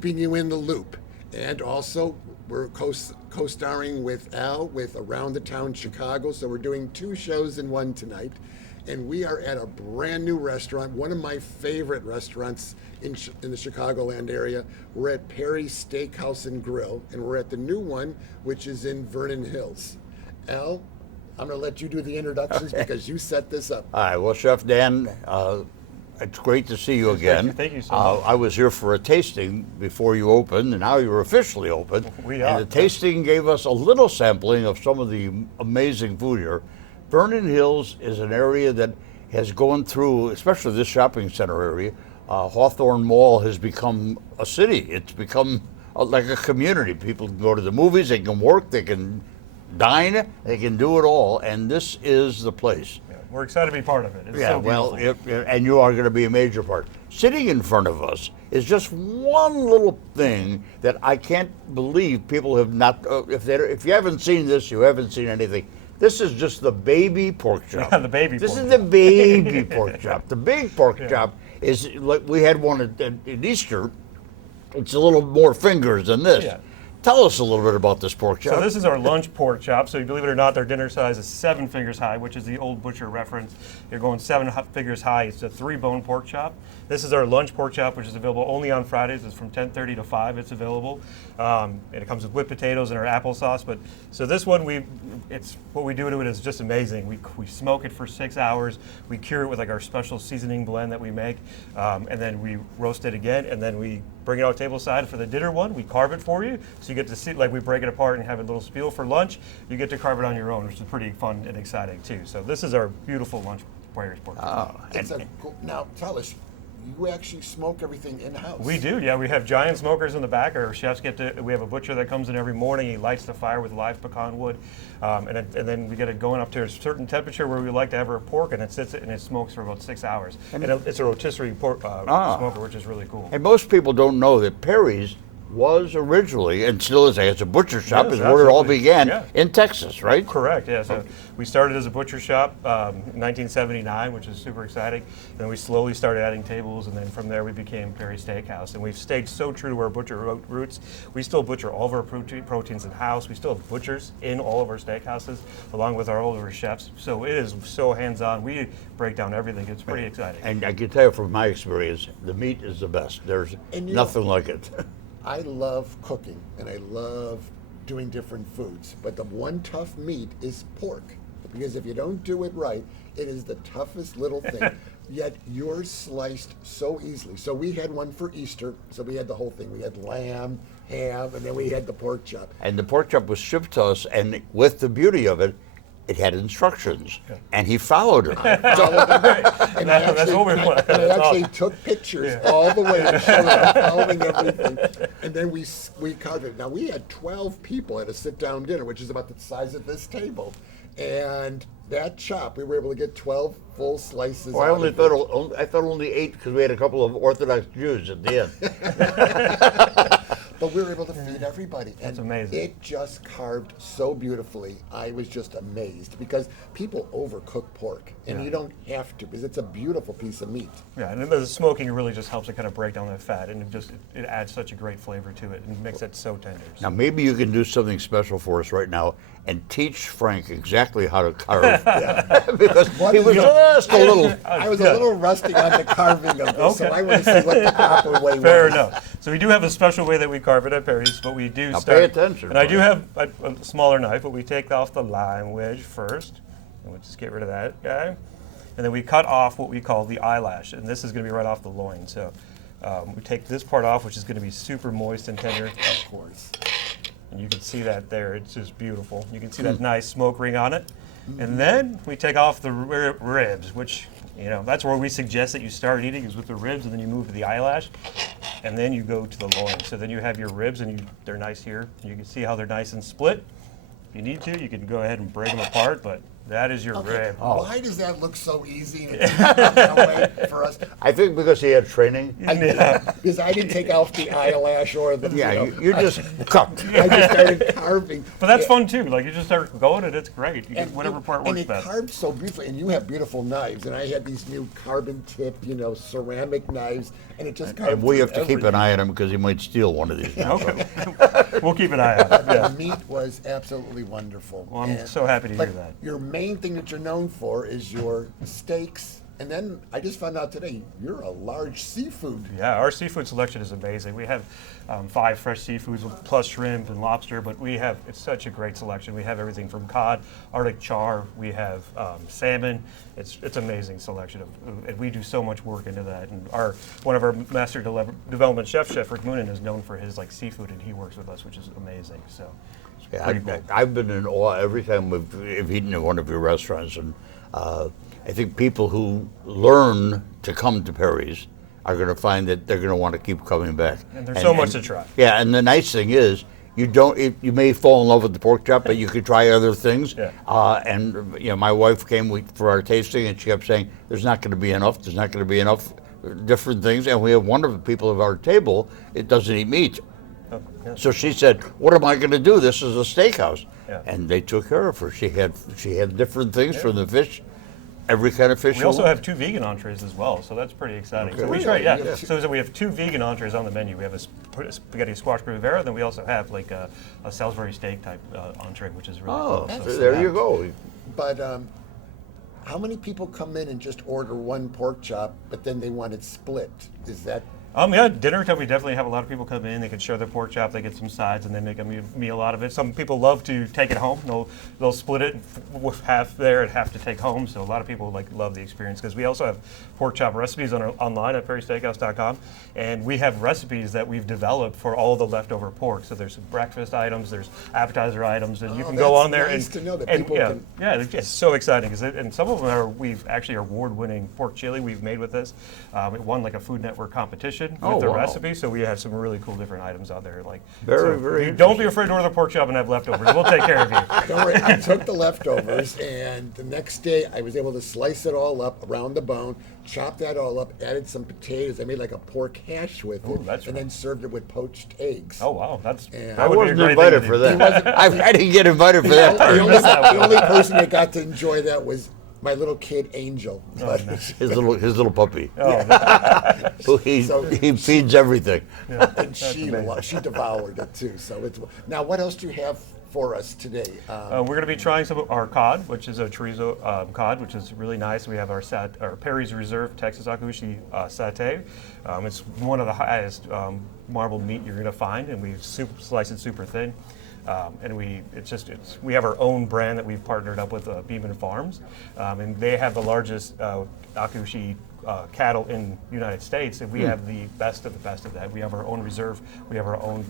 keeping you in the loop. And also, we're co-starring with Al with Around the Town Chicago, so we're doing 2 shows in one tonight. And we are at a brand new restaurant, one of my favorite restaurants in the Chicagoland area. We're at Perry's Steakhouse and Grille, and we're at the new one, which is in Vernon Hills. Al, I'm going to let you do the introductions because you set this up. All right, well, Chef Dan, it's great to see you again. Thank you so much. I was here for a tasting before you opened, and now you're officially open. We are. And the tasting gave us a little sampling of some of the amazing food here. Vernon Hills is an area that has gone through, especially this shopping center area. Hawthorn Mall has become a city. It's become like a community. People can go to the movies, they can work, they can dine, they can do it all, and this is the place. Yeah, we're excited to be part of it. It's Yeah, so well, beautiful. and you are going to be a major part. Sitting in front of us is just one little thing that I can't believe people have not. If you haven't seen this, you haven't seen anything. This is just the baby pork chop. Yeah, the baby This pork is the chop. baby pork chop. The big pork chop is like we had one at Easter. It's a little more fingers than this. Yeah. Tell us a little bit about this pork chop. So this is our lunch pork chop. So believe it or not, their dinner size is 7 fingers high, which is the old butcher reference. You're going 7 fingers high. It's a 3-bone pork chop. This is our lunch pork chop, which is available only on Fridays. It's from 10:30 to 5. It's available, and it comes with whipped potatoes and our applesauce. But so this one, it's what we do to it is just amazing. We smoke it for 6 hours. We cure it with like our special seasoning blend that we make, and then we roast it again, and then we bring it out table side for the dinner one. We carve it for you, so you get to see, like we break it apart and have a little spiel for lunch. You get to carve it on your own, which is pretty fun and exciting too. So this is our beautiful lunch pork chop. Now, tell us, you actually smoke everything in-house. We do, yeah. We have giant smokers in the back. Our chefs we have a butcher that comes in every morning. He lights the fire with live pecan wood. And then we get it going up to a certain temperature where we like to have our pork, and it sits and it smokes for about 6 hours. And it's a rotisserie pork smoker, which is really cool. And most people don't know that Perry's was originally, and still is, as a butcher shop, Yes, is where it all absolutely. began, Yeah. in Texas, right? Correct, yeah. So we started as a butcher shop in 1979, which is super exciting. Then we slowly started adding tables, and then from there we became Perry Steakhouse. And we've stayed so true to our butcher roots. We still butcher all of our proteins in-house. We still have butchers in all of our steakhouses, along with all of our chefs. So it is so hands-on. We break down everything. It's pretty exciting. And I can tell you from my experience, the meat is the best. There's nothing like it. I love cooking and I love doing different foods, but the one tough meat is pork, because if you don't do it right, it is the toughest little thing. Yet yours sliced so easily. So we had one for Easter, so we had the whole thing. We had lamb, ham, and then we had the pork chop. And the pork chop was shipped to us, and with the beauty of it, it had instructions, and he followed it. And That's what we want. I actually took pictures all the way to show them following everything. And then we carved it. Now, we had 12 people at a sit-down dinner, which is about the size of this table. And that chop, we were able to get 12 full slices. Well, I thought only 8 because we had a couple of Orthodox Jews at the end. But we were able to feed everybody. That's and amazing. It just carved so beautifully. I was just amazed because people overcook pork, and you don't have to, because it's a beautiful piece of meat. Yeah, and the smoking really just helps to kind of break down that fat, and it adds such a great flavor to it and makes it so tender. Now, maybe you can do something special for us right now and teach Frank exactly how to carve. Because he was just a little. I was a little rusty on the carving of this, so I want to see what the proper way was. Fair enough. So we do have a special way that we carve it at Perry's, but we do start. Pay attention. And I do have a smaller knife, but we take off the lime wedge first, and we'll just get rid of that guy. And then we cut off what we call the eyelash, and this is going to be right off the loin. So we take this part off, which is going to be super moist and tender. Of course. And you can see that there. It's just beautiful. You can see that nice smoke ring on it. And then we take off the ribs, which, that's where we suggest that you start eating, is with the ribs, and then you move to the eyelash, and then you go to the loin. So then you have your ribs, and they're nice here. You can see how they're nice and split. If you need to, you can go ahead and break them apart, but That is your rib. Why does that look so easy and it's that way for us? I think because he had training. Because I didn't take off the eyelash or the. Yeah, you just cooked. I just started carving. But that's fun too. Like you just start going and it's great. You get whatever part works and it best. carves so beautifully, and you have beautiful knives. And I had these new carbon tip, ceramic knives, and it just carved. And we have to keep everything. an eye on him because he might steal one of these now. Okay. We'll keep an eye on it. The Yeah. meat was absolutely wonderful. Well, I'm so happy to hear that. Your main thing that you're known for is your steaks, and then I just found out today you're a large seafood. Yeah, our seafood selection is amazing. We have 5 fresh seafoods plus shrimp and lobster, but it's such a great selection. We have everything from cod, Arctic char, we have salmon. It's amazing selection and we do so much work into that. And one of our master development chefs, Chef Rick Moonen, is known for his seafood, and he works with us, which is amazing. So. Yeah, Pretty cool. I've been in awe every time we've eaten at one of your restaurants, and I think people who learn to come to Perry's are going to find that they're going to want to keep coming back. And there's so much to try. Yeah, and the nice thing is you may fall in love with the pork chop, but you could try other things. Yeah. And my wife came for our tasting, and she kept saying, "There's not going to be enough. There's not going to be enough different things." And we have one of the people at our table. It doesn't eat meat. Oh, yeah. So she said, "What am I going to do? This is a steakhouse." Yeah. And they took care of her. She had different things from the fish, every kind of fish. We also have 2 vegan entrees as well, so that's pretty exciting. Okay. So we Really? try, Yeah. So we have 2 vegan entrees on the menu. We have a spaghetti squash primavera, then we also have a Salisbury steak type entree, which is really Oh, cool. so there you go. But how many people come in and just order one pork chop, but then they want it split? Is that? Yeah, dinner time we definitely have a lot of people come in. They can share their pork chop, they get some sides, and they make a meal out of it. Some people love to take it home. They'll split it with half there and half to take home. So a lot of people love the experience because we also have pork chop recipes online at perrysteakhouse.com, and we have recipes that we've developed for all the leftover pork. So there's breakfast items, there's appetizer items, and you can go that's on there nice and to know that and people can- it's so exciting. And some of them we've actually award-winning pork chili we've made with this. It won a Food Network competition Oh, with the wow. recipe, so we have some really cool different items out there. Very Don't be afraid to order the pork chop and have leftovers. We'll take care of you. Don't worry, I took the leftovers, and the next day I was able to slice it all up around the bone, chop that all up, added some potatoes. I made a pork hash with it, that's and then served it with poached eggs. Oh wow, And that I would be a wasn't great invited thing for to do. that. I didn't get invited for that The part. only person that got to enjoy that was my little kid Angel. But His little puppy. Oh, Who he feeds everything. and she devoured it too. So now. What else do you have for us today? we're going to be trying some of our cod, which is a chorizo cod, which is really nice. We have our Perry's Reserve Texas Akushi satay. It's one of the highest marbled meat you're going to find, and we slice it super thin. And we have our own brand that we've partnered up with Beeman Farms, and they have the largest Akushi cattle in the United States, and we have the best of that. We have our own reserve. We have our own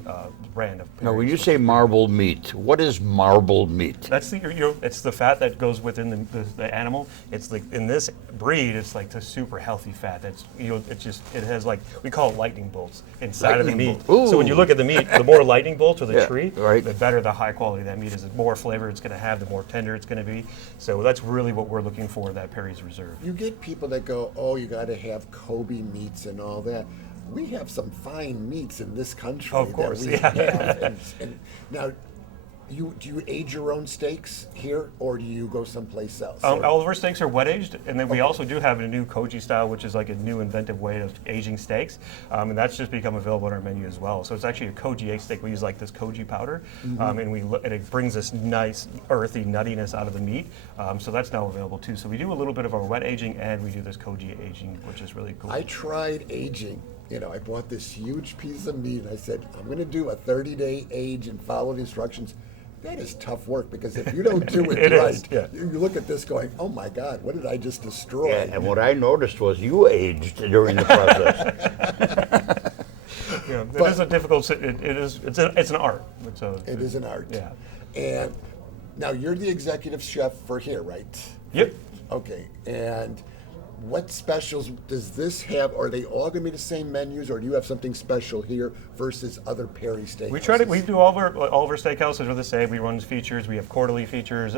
brand of. Now, when you say marbled meat, what is marbled meat? That's it's the fat that goes within the animal. It's in this breed, it's the super healthy fat. That's it has we call it lightning bolts inside of the Lightning meat. bolt. So when you look at the meat, the more lightning bolts or the Yeah, tree, right. the better the high quality that meat is. The more flavor it's going to have, the more tender it's going to be. So that's really what we're looking for in that Perry's Reserve. You get people that go, "Oh, you got to have Kobe meats and all that." We have some fine meats in this country. Of course, that we yeah. have. And now, do you age your own steaks here, or do you go someplace else? All of our steaks are wet aged, and then we also do have a new koji style, which is a new inventive way of aging steaks, and that's just become available on our menu as well. So it's actually a koji egg steak. We use this koji powder, and it brings this nice earthy nuttiness out of the meat. So that's now available too. So we do a little bit of our wet aging, and we do this koji aging, which is really cool. I tried aging. I bought this huge piece of meat, and I said, I'm going to do a 30-day age and follow the instructions. That is tough work, because if you don't do it, It right, is, yeah. you look at this going, "Oh my God, what did I just destroy?" Yeah, and what I noticed was you aged during the process. It is a difficult. It's an art. It is an art. Yeah. And now you're the executive chef for here, right? Yep. Okay. And what specials does this have? Are they all going to be the same menus, or do you have something special here versus other Perry Steakhouses? We do all of our steakhouses are the same. We run features. We have quarterly features.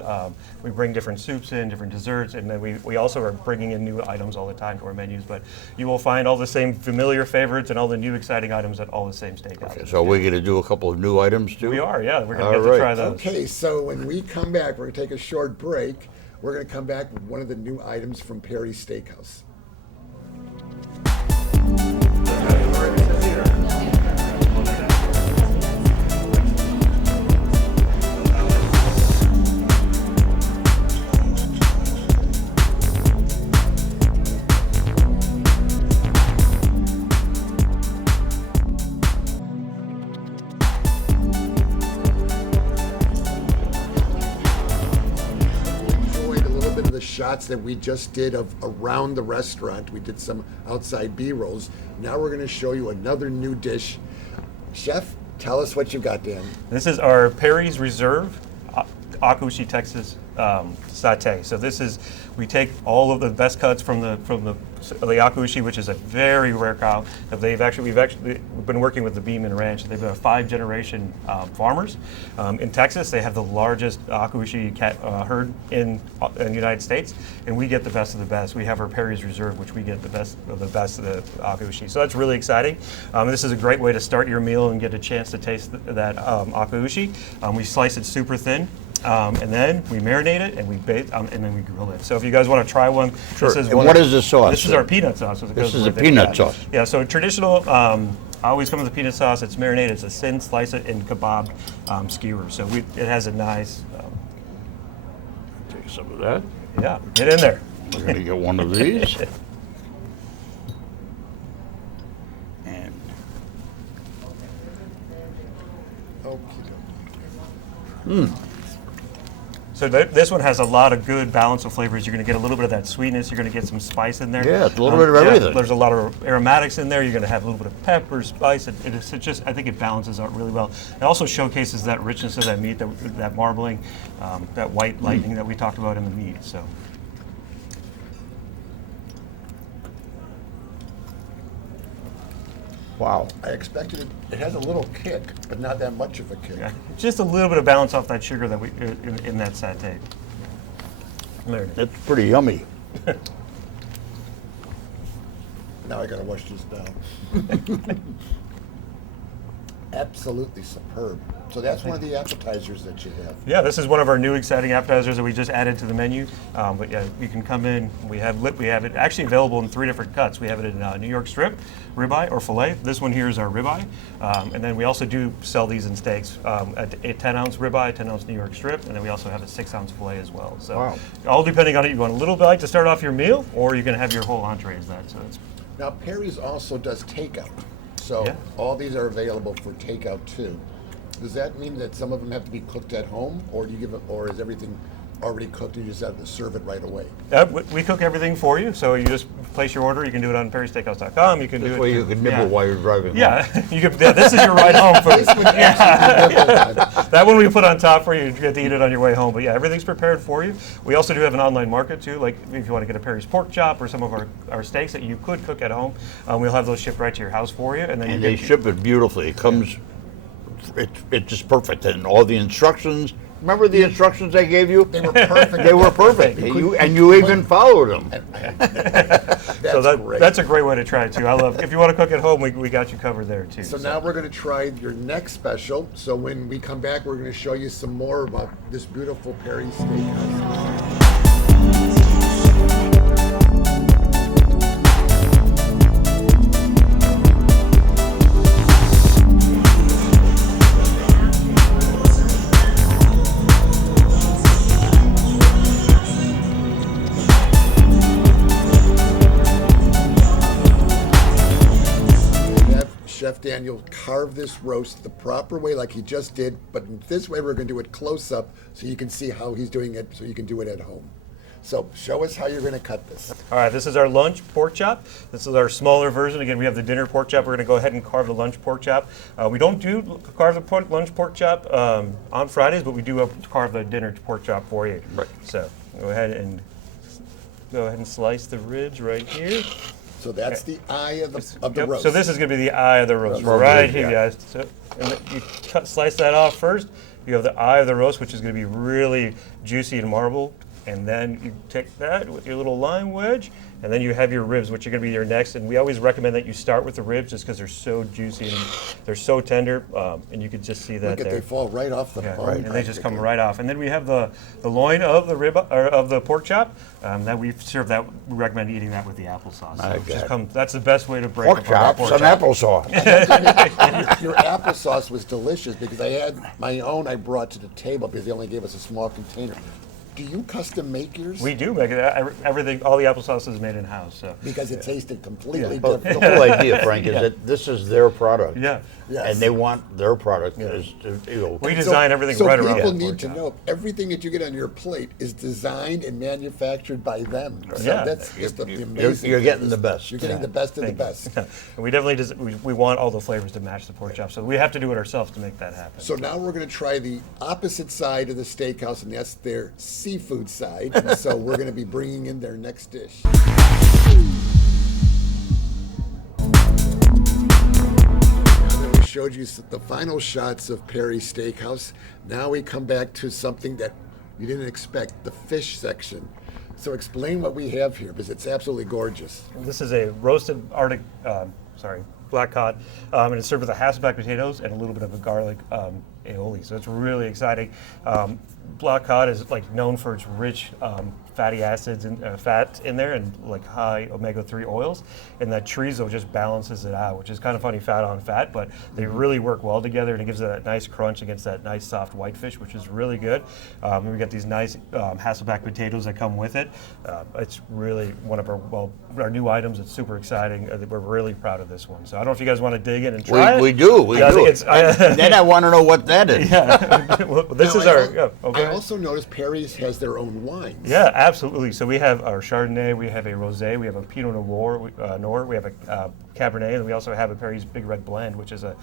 We bring different soups in, different desserts, and then we also are bringing in new items all the time to our menus. But you will find all the same familiar favorites and all the new exciting items at all the same steakhouses. Okay, so we're going to do a couple of new items too? We are, yeah. We're going to All get right. to try those. Okay, so when we come back, we're going to take a short break. We're going to come back with one of the new items from Perry Steakhouse. Shots that we just did of around the restaurant. We did some outside B-rolls. Now we're going to show you another new dish. Chef, tell us what you got, Dan. This is our Perry's Reserve Akushi Texas satay. So this is, we take all of the best cuts from the Akushi, which is a very rare cow. We've been working with the Beeman Ranch. They've been 5-generation farmers in Texas. They have the largest Akushi herd in the United States, and we get the best of the best. We have our Perry's Reserve, which we get the best of the Akushi. So that's really exciting. This is a great way to start your meal and get a chance to taste that Akushi. We slice it super thin. And then we marinate it and we bake, and then we grill it. So if you guys want to try one, Sure. this is And what is the sauce? This is our peanut sauce. This is a peanut sauce. Yeah. So traditional always comes with peanut sauce. It's marinated. It's a thin slice it in kebab skewer. So it has a nice. Take some of that. Yeah, get in there. We're going to get one of these. And So this one has a lot of good balance of flavors. You're going to get a little bit of that sweetness. You're going to get some spice in there. Yeah, it's a little bit of everything. There's a lot of aromatics in there. You're going to have a little bit of pepper, spice. I think it balances out really well. It also showcases that richness of that meat, that marbling, that white lightning that we talked about in the meat. So. wow. I expected it has a little kick, but not that much of a kick. Yeah, just a little bit of balance off that sugar that we in that satay. There it is. It's pretty yummy. Now I gotta wash this down. Absolutely superb. So that's one of the appetizers that you have. Yeah, this is one of our new exciting appetizers that we just added to the menu. But yeah, you can come in. We have it actually available in 3 different cuts. We have it in New York strip, ribeye, or fillet. This one here is our ribeye. And then we also do sell these in steaks. A 10-ounce ribeye, 10-ounce New York strip, and then we also have a 6-ounce fillet as well. So Wow. all depending on it, you want a little bite to start off your meal, or you can have your whole entree as that. So it's Now Perry's also does takeout. So Yeah. all these are available for takeout too. Does that mean that some of them have to be cooked at home, or do you give it, or is everything already cooked and you just have to serve it right away? we cook everything for you, so you just place your order. You can do it on perrysteakhouse.com. You can do This it. way you can nibble while you're driving. Yeah, you can. Yeah, this is your ride home food. This would actually be nibbled on. That one we put on top for you. You get to eat it on your way home. But yeah, everything's prepared for you. We also do have an online market too. Like if you want to get a Perry's pork chop or some of our steaks that you could cook at home, we'll have those shipped right to your house for you. And then And you they ship it beautifully. It comes, it's just perfect. And all the instructions, remember the instructions I gave you? They were perfect. They were perfect. And you even followed them. so Great. that's a great way to try it too. I love. If you want to cook at home, we got you covered there too. So now we're going to try your next special. So when we come back, we're going to show you some more about this beautiful Perry Steakhouse. Chef Daniel carve this roast the proper way like he just did, but this way we're going to do it close up so you can see how he's doing it so you can do it at home. So show us how you're going to cut this. All right, this is our lunch pork chop. This is our smaller version. Again, we have the dinner pork chop. We're going to go ahead and carve the lunch pork chop. We don't carve the lunch pork chop on Fridays, but we do carve the dinner pork chop for you. Right. So go ahead and go ahead and slice the ribs right here. So that's the eye of the Yep, roast. so this is going to be the eye of the roast Roast, right yeah. here, guys. So, and then you slice that off first. You have the eye of the roast, which is going to be really juicy and marbled. And then you take that with your little lime wedge, and then you have your ribs, which are going to be your next. And we always recommend that you start with the ribs just because they're so juicy and they're so tender. And you can just see that Look at there. they fall right off the Yeah, bone. and they just come practically. right off. And then we have the loin of the rib or of the pork chop that we serve. That we recommend eating that with the applesauce. My So just God. that's the best way to break Pork apart chops pork and chop. applesauce. Your applesauce was delicious because I had my own I brought to the table because they only gave us a small container. Do you custom make yours? We do make it. Everything, all the applesauce is made in house. So Because it tasted completely Well, different. the whole idea, Frank, is that this is their product. yeah, Yes. And they want their product is to, we design everything so right around. people the need pork to chop. know everything that you get on your plate is designed and manufactured by them. So Yeah. that's just the amazing. you're thing. getting the best. You're getting the best of the Thank you. best. And we definitely we want all the flavors to match the pork chop, so we have to do it ourselves to make that happen. So now we're going to try the opposite side of the steakhouse, and that's their seafood side. And so we're going to be bringing in their next dish. Now that we showed you the final shots of Perry's Steakhouse, now we come back to something that you didn't expect, the fish section. So explain what we have here, because it's absolutely gorgeous. This is a roasted Arctic, black cod, and it's served with a Hasselback potatoes and a little bit of a garlic aioli. So it's really exciting. Black cod is like known for its rich fatty acids and fat in there, and like high omega-3 oils, and that chorizo just balances it out, which is kind of funny, fat on fat, but they really work well together, and it gives it that nice crunch against that nice soft whitefish, which is really good. And we got these nice Hasselback potatoes that come with it. It's really one of our new items. It's super exciting. We're really proud of this one. So I don't know if you guys want to dig in and try it. We do. We I do. think it's- And then I want to know what that is. Well, this Now, is our. Yeah, okay. I also noticed Perry's has their own wines. Yeah, absolutely. So we have our Chardonnay, we have a Rosé, we have a Pinot Noir, we have a Cabernet, and we also have a Perry's Big Red Blend, which is a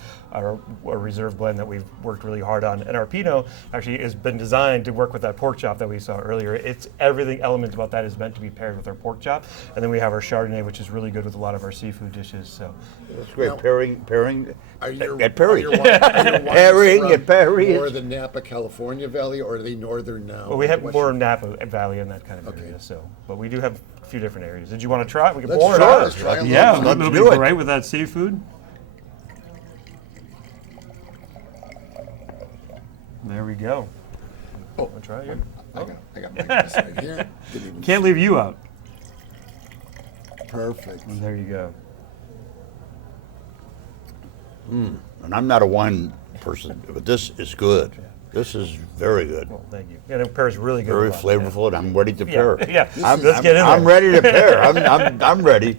reserve blend that we've worked really hard on. And our Pinot actually has been designed to work with that pork chop that we saw earlier. It's everything element about that is meant to be paired with our pork chop. And then we have our Chardonnay, which is really good with a lot of our seafood dishes. So That's great. Now- Pairing Are your, at Perry. are your wines Pairing from at Perry. More the Napa, California Valley, or are they northern now? well, we have What's more your- Napa Valley and that kind of Okay. area. So, but we do have a few different areas. Did you want to try it? We can Let's pour it try out. it. Let's try it. Yeah, Let's it'll do be it. great with that seafood. There we go. Oh, Want to try it here? I got my this right here. Didn't even Can't leave you out. Perfect. There you go. And I'm not a wine person, but this is good. This is very good. Well, thank you. Yeah, it pairs really good. Very with wine, flavorful, and I'm ready to pair. Yeah, I'm, let's get in I'm there. ready to pair. I'm ready.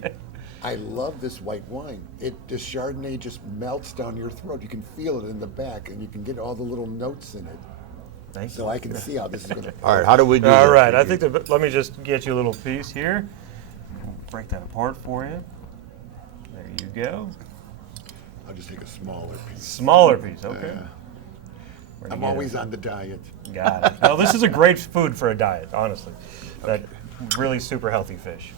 I love this white wine. The Chardonnay just melts down your throat. You can feel it in the back, and you can get all the little notes in it. Thank So you. I can see how this is going to. All right, how do we do All this? right, I think that, let me just get you a little piece here. Break that apart for you. There you go. I'll just take a smaller piece. Smaller piece, okay. Yeah. We're gonna I'm get always it. on the diet. Got it. No, this is a great food for a diet, honestly. That really super healthy fish.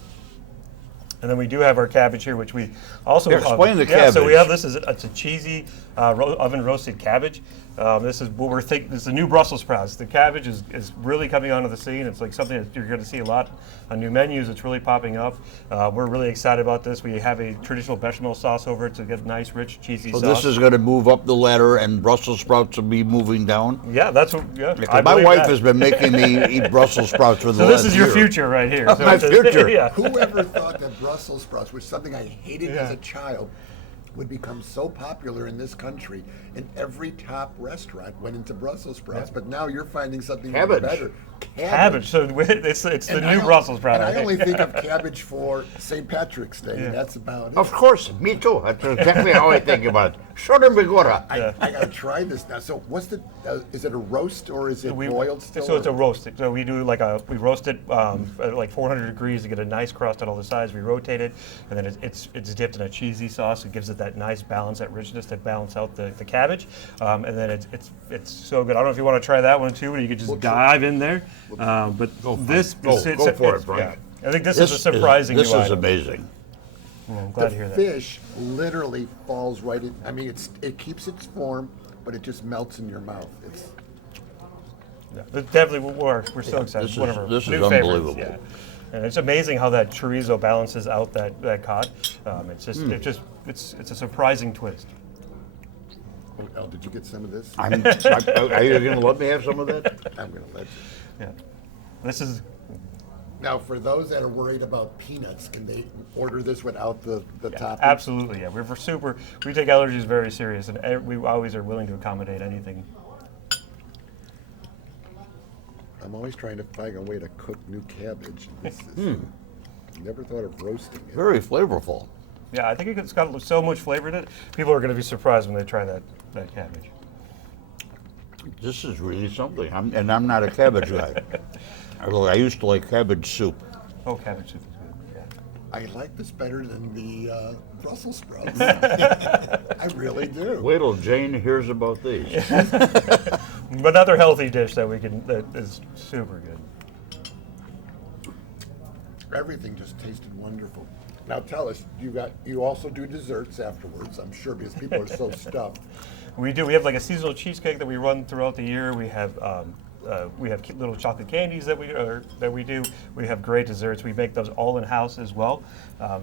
And then we do have our cabbage here, which we also Here, explain the Yeah, so we cabbage. have it's a cheesy oven roasted cabbage. This is what we're thinking. This is the new Brussels sprouts. The cabbage is really coming onto the scene. It's like something that you're going to see a lot on new menus. It's really popping up. We're really excited about this. We have a traditional bechamel sauce over it to get a nice, rich, cheesy So sauce. this is going to move up the ladder, and Brussels sprouts will be moving down. Yeah, that's what. Yeah, Because I my believe wife that. has been making me eat Brussels sprouts for the So last this is your year. future right here. So My it's a- future. yeah. Whoever thought that Brussels sprouts, which is something I hated as Yeah. a child, would become so popular in this country, and every top restaurant went into Brussels sprouts. But now you're finding something even Cabbage. better. Cabbage. So it's the And I new don't- Brussels sprout. And I think. only think of cabbage for St. Patrick's Day, Yeah. and that's about it. Of course, me too. That's exactly how I think about it. Shorter bigora. I gotta try this now. So what's the? Is it a roast or is it boiled still? So it's or- a roast. So we do we roast it at like 400 degrees to get a nice crust on all the sides. We rotate it, and then it's dipped in a cheesy sauce. It gives it that nice balance, that richness to balance out the cabbage. And then it's so good. I don't know if you want to try that one too, or you could just dive in there. But Go this for it, Frank. I think this is a surprising This new is item. amazing. Yeah, I'm glad The to hear that. fish literally falls right in. I mean, it keeps its form, but it just melts in your mouth. It's Yeah, but definitely, we're so excited. this One is- of our this is new favorites. unbelievable. Yeah. And it's amazing how that chorizo balances out that cod. It's a surprising twist. oh, Elle, did you get some of this? Are you going to let me have some of that? I'm going to let you. Yeah. This is Now, for those that are worried about peanuts, can they order this without the topping? absolutely, yeah. We take allergies very serious, and we always are willing to accommodate anything. I'm always trying to find a way to cook new cabbage. This is, never thought of roasting it. Very flavorful. Yeah, I think it's got so much flavor in it. People are going to be surprised when they try that cabbage. This is really something. I'm not a cabbage guy. Although I used to like cabbage soup. Oh, cabbage soup is good. Yeah. I like this better than the Brussels sprouts. I really do. Wait till Jane hears about these. But another healthy dish that is super good. Everything just tasted wonderful. Now tell us, you also do desserts afterwards, I'm sure, because people are so stuffed. We do. We have like a seasonal cheesecake that we run throughout the year. We have little chocolate candies that we do. We have great desserts. We make those all in house as well.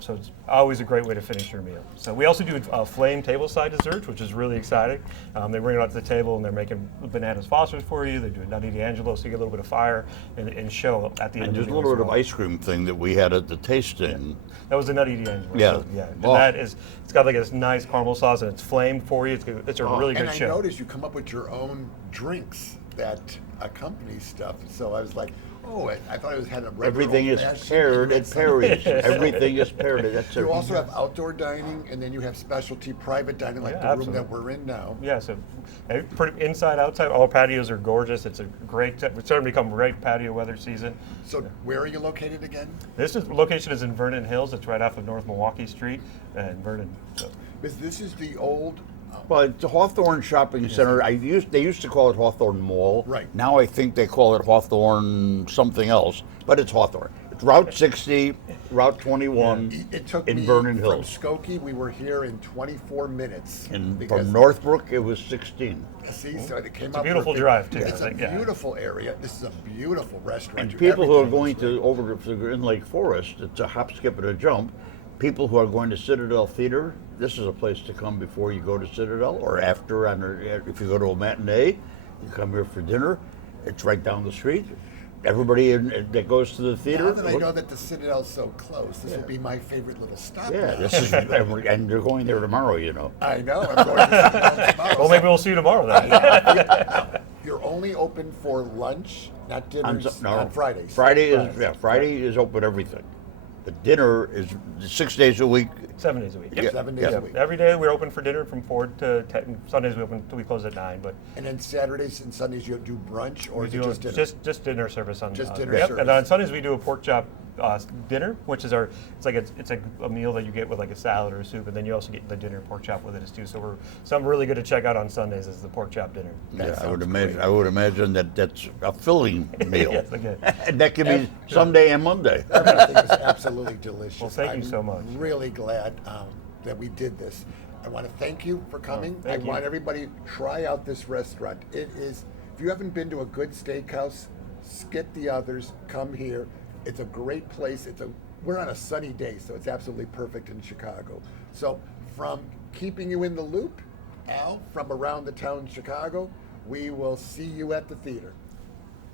So it's always a great way to finish your meal. So we also do flame tableside desserts, which is really exciting. They bring it out to the table and they're making bananas Fosters for you. They do a nutty D'Angelo, so you get a little bit of fire and show at the end. And there's of a the little meal bit as of well. ice cream thing that we had at the tasting. That was the nutty D'Angelo. Yeah. So, yeah. And Oh. it's got like this nice caramel sauce and it's flamed for you. It's a really good And I show. noticed you come up with your own drinks that accompany stuff. So I was like, oh, I thought it had a regular Everything is old-fashioned, paired you at got Perry's. Everything is paired. That's You also have outdoor dining, and then you have specialty private dining, like Yeah, the room absolutely. that we're in now. Yeah, so pretty inside, outside, all patios are gorgeous. It's a great, it's starting to become great patio weather season. So where are you located again? Location is in Vernon Hills. It's right off of North Milwaukee Street and Vernon. So. Because this is the old. Well, it's a Hawthorn Shopping Center. They used to call it Hawthorn Mall. Right. Now I think they call it Hawthorn something else, but it's Hawthorn. It's Route 60, Route 21 It took in me Vernon from Hills. Skokie. We were here in 24 minutes. And because- from Northbrook, it was 16. See, so it came It's a up beautiful perfect. drive, too, It's I a think, yeah. beautiful area. This is a beautiful restaurant. And You- people who are everything going is to over to in Lake Forest, it's a hop, skip, and a jump. People who are going to Citadel Theater, this is a place to come before you go to Citadel or after. If you go to a matinee, you come here for dinner. It's right down the street. Everybody that goes to the theater. Now that I know that the Citadel's so close, this will be my favorite little stop. Yeah, now. this is, and they're going there tomorrow, you know. I know. I'm going to Citadel tomorrow. Well, maybe we'll see you tomorrow then. You're only open for lunch, not dinners, No, on Fridays. Friday is open everything. The dinner is 6 days a week. 7 days a week. Yeah. 7 days Yeah. a week. Every day we're open for dinner from 4 to 10. Sundays we open till we close at 9. But And then Saturdays and Sundays you do brunch, or we is it do just dinner? just dinner service on. Just dinner yep. service. And on Sundays we do a pork chop dinner, which is it's a meal that you get with like a salad or a soup, and then you also get the dinner pork chop with it too. So we're something really good to check out on Sundays is the pork chop dinner. Yeah, I would sounds imagine. great. I would imagine that's a filling meal. Yes, again. And that can be Sunday and Monday. Everything is absolutely delicious. Well, thank you so much. I'm really glad that we did this. I want to thank you for coming. I thank you. want everybody to try out this restaurant. It is, if you haven't been to a good steakhouse, skip the others, come here. It's a great place. We're on a sunny day, so it's absolutely perfect in Chicago. So from keeping you in the loop, Al, from around the town Chicago, we will see you at the theater.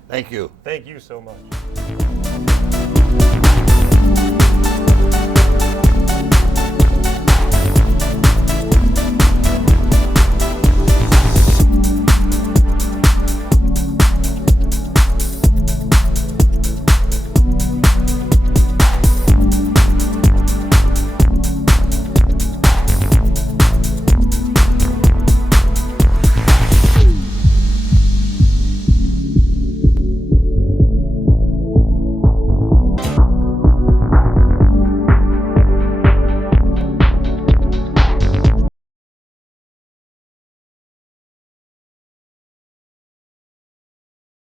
Thank you. Thank you so much.